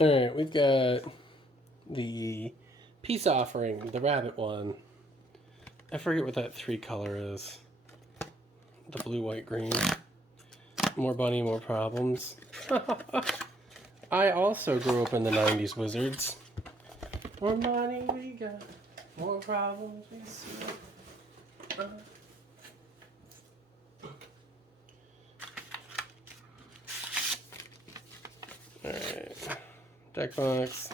Alright, we've got the peace offering, the rabbit one. I forget what that 3 color is. The blue, white, green. More bunny, more problems. I also grew up in the 90s, Wizards. More money we got, more problems we see. Alright. Deck box.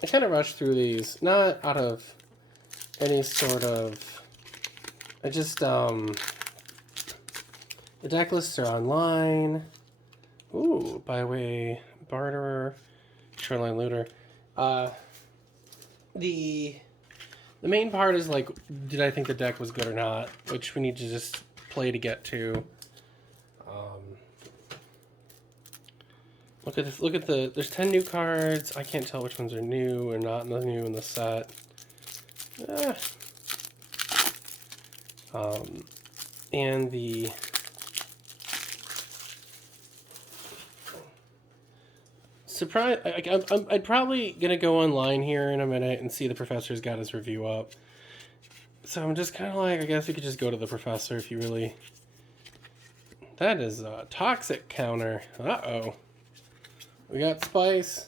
I kind of rushed through these, not out of any sort of. I just, the deck lists are online. Ooh, Byway Barterer, Shoreline Looter. The main part is like, did I think the deck was good or not, which we need to just play to get to. Look at this. Look at the. There's 10 new cards. I can't tell which ones are new or not new in the set. And the surprise. I'm probably gonna go online here in a minute and see the professor's got his review up. So I'm just kind of like, I guess we could just go to the professor if you really. That is a toxic counter. Uh-oh. We got Spice.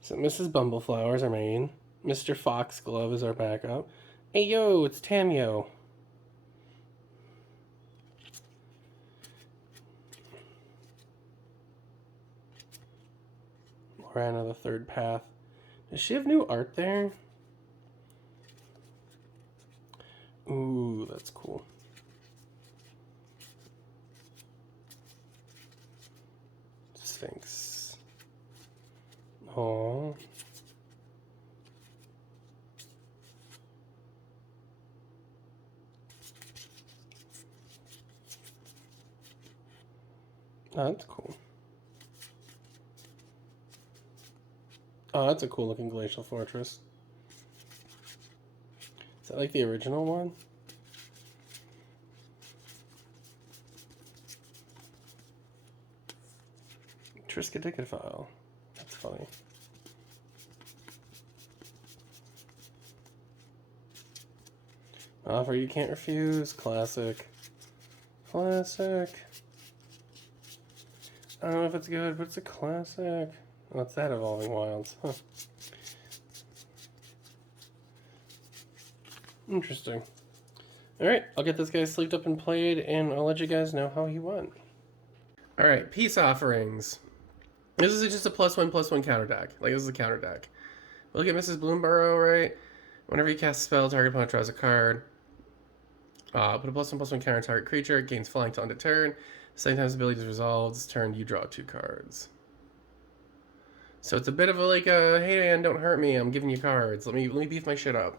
So Mrs. Bumbleflower is our main. Mr. Foxglove is our backup. Hey yo, it's Tamio. Morana the Third Path. Does she have new art there? Ooh, that's cool. Sphinx. Oh. That's cool. Oh, that's a cool looking glacial fortress. Is that like the original one? Triskaidekaphile. That's funny. Offer you can't refuse. Classic. Classic. I don't know if it's good, but it's a classic. What's that, Evolving Wilds? Huh. Interesting. Alright, I'll get this guy sleeved up and played, and I'll let you guys know how he went. Alright, peace offerings. This is just a +1/+1 counter deck. Like, this is a counter deck. Look at Mrs. Bloomburrow, right? Whenever you cast a spell, target opponent draws a card. Put a +1/+1 counter target creature. It gains flying till end of turn. Same time its ability is resolved. This turn, you draw 2 cards. So it's a bit of a like a, hey man, don't hurt me. I'm giving you cards. Let me beef my shit up.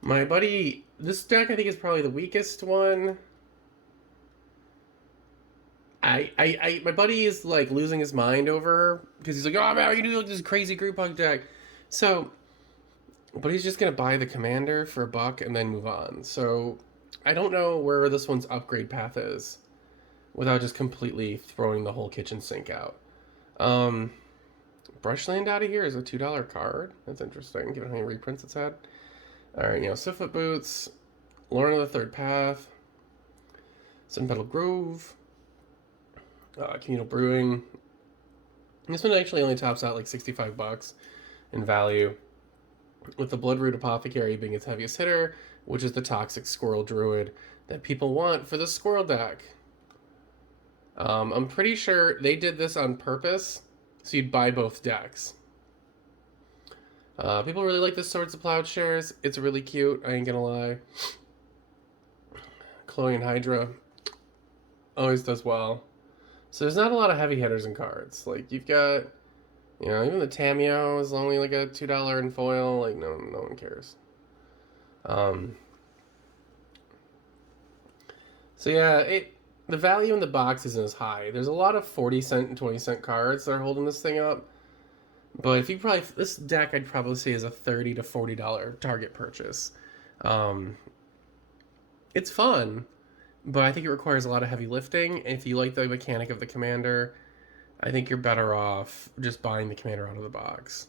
My buddy, this deck I think is probably the weakest one. My buddy is like losing his mind over because he's like, oh man, you do like this crazy group hug deck. So, but he's just gonna buy the commander for $1 and then move on. So, I don't know where this one's upgrade path is, without just completely throwing the whole kitchen sink out. Brushland out of here is a $2 card. That's interesting, given how many reprints it's had. Alright, Swiftfoot Boots, Lorna the Third Path, Sunpetal Grove, Communal Brewing. This one actually only tops out like $65 in value, with the Bloodroot Apothecary being its heaviest hitter, which is the toxic Squirrel Druid that people want for the Squirrel deck. I'm pretty sure they did this on purpose, so you'd buy both decks. People really like the Swords of Plowshares. It's really cute, I ain't gonna lie. Chloe and Hydra always does well. So there's not a lot of heavy hitters in cards. Like, you've got, even the Tamio is only like a $2 in foil. Like, no one cares. So yeah, the value in the box isn't as high. There's a lot of 40-cent and 20-cent cards that are holding this thing up. But if you this deck I'd probably say is a $30 to $40 target purchase. Um, it's fun, but I think it requires a lot of heavy lifting. If you like the mechanic of the commander, I think you're better off just buying the commander out of the box.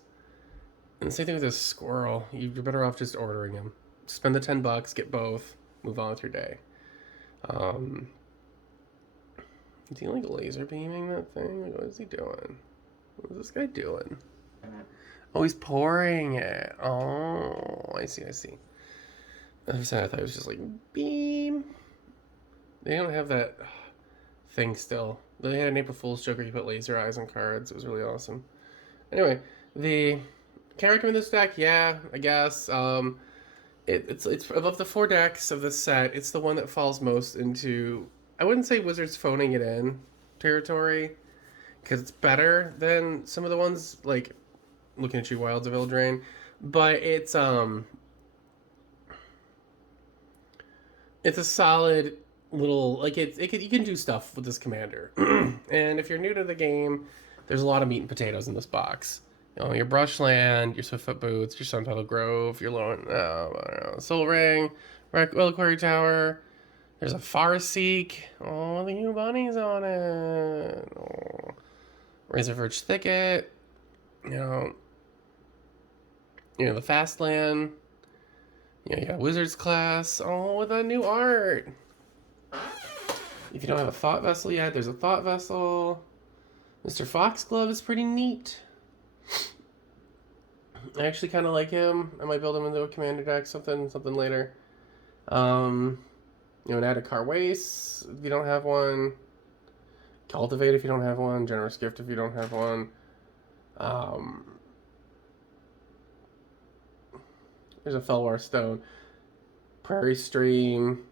And the same thing with this squirrel. You're better off just ordering him. Spend the $10, get both, move on with your day. Um, is he like laser beaming that thing? Like, what is he doing? What is this guy doing? Oh, he's pouring it. Oh, I see, I see. I thought it was just like beam. They don't have that thing still. They had an April Fool's joke where you put laser eyes on cards. It was really awesome. Anyway, can I recommend this deck? Yeah, I guess. It's of the 4 decks of this set, it's the one that falls most into, I wouldn't say Wizards phoning it in territory, because it's better than some of the ones like Looking at You, Wilds of Eldraine, but it's a solid little, like you can do stuff with this commander. And if you're new to the game, there's a lot of meat and potatoes in this box. You know, your Brushland, your Swiftfoot Boots, your Sunpetal Grove, your Soul Ring, Reliquary Tower. There's a Farseek. Oh, the new bunnies on it. Oh. Razorverge Thicket. You know the Fastland. You got Wizards class. Oh, with that new art. If you don't have a Thought Vessel yet, there's a Thought Vessel. Mr. Foxglove is pretty neat. I actually kind of like him. I might build him into a commander deck, something later. An Adhikar Waste if you don't have one. Cultivate if you don't have one. Generous Gift if you don't have one. There's a Felwar Stone. Prairie Stream.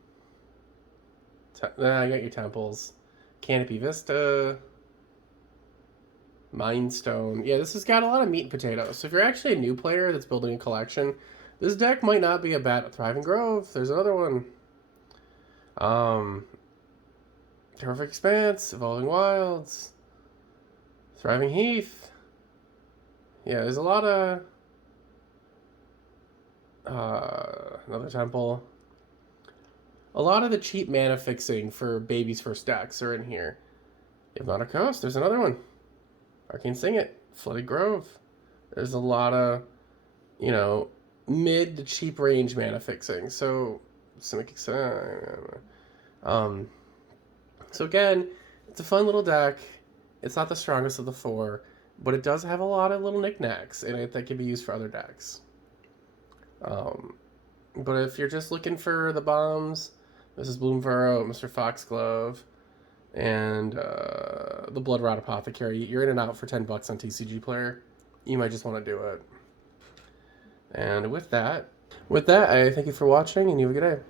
I got your temples. Canopy Vista. Mindstone. Yeah, this has got a lot of meat and potatoes. So if you're actually a new player that's building a collection, this deck might not be a bad. Thriving Grove. There's another one. Terrific Expanse. Evolving Wilds. Thriving Heath. Yeah, there's a lot of... another temple. A lot of the cheap mana fixing for Baby's first decks are in here. Hypnotic Coast, there's another one. Arcane Singed, Flooded Grove. There's a lot of, mid to cheap range mana fixing. So, so again, it's a fun little deck. It's not the strongest of the 4, but it does have a lot of little knickknacks in it that can be used for other decks. But if you're just looking for the bombs, Mrs. Bloomfurrow, Mr. Foxglove, and the Bloodrot Apothecary, you're in and out for $10 on TCG Player. You might just want to do it. And with that, I thank you for watching, and you have a good day.